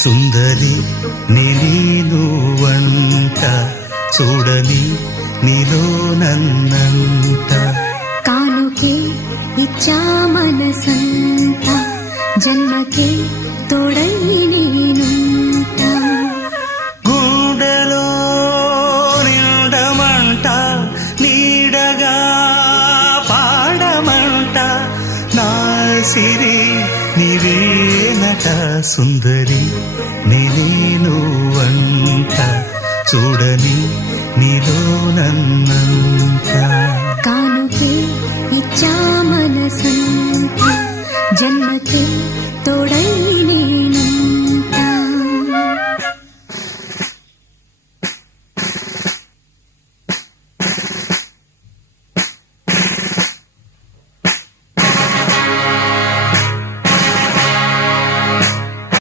సుందరి నేను వంట చూడని నీలో నన్నంట కానుకే ఇచ్చా మనసంత జన్మకే తోడై నేనుంట గుండెలో నిండమంట నీడగా పాడమంట నా సిరి నీవేనట సుందరి నేను వంట చూడని నీలో నన్నంత కానుకే ఇచ్చా మనసంత జన్మకే తోడై